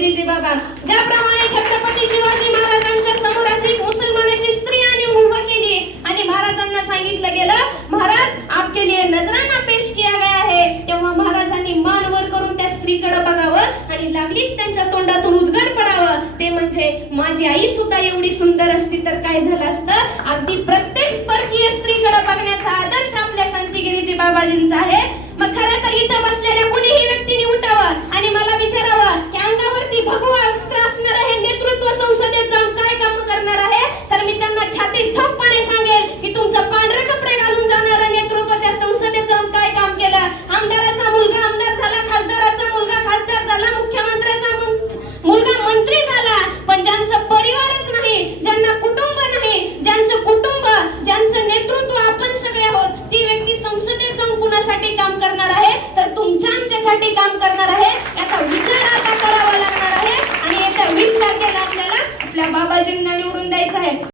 हिरीजी बाबा ज्याप्रमाणे छत्रपती शिवाजी महाराजांच्या समोर अशी मुसलमानाची स्त्री आणि उभा केली आणि महाराजांना सांगितलं गेलं महाराज आपके लिए नजरांना पेश किया गया है. तेव्हा महाराजांनी मान वर करून त्या स्त्रीकडे बघावं आणि लागलीच त्यांच्या तोंडातून उद्गार पडावं. ते म्हणजे माझी आई सुद्धा एवढी सुंदर असती तर काय झालं असतं? अगदी प्रत्येक कोणासाठी काम करणार आहे तर तुमच्या आमच्यासाठी काम करणार आहे. याचा विचार आता करावा लागणार आहे आणि याचा वीस तारखेला आपल्याला आपल्या बाबाजींना निवडून द्यायचं आहे.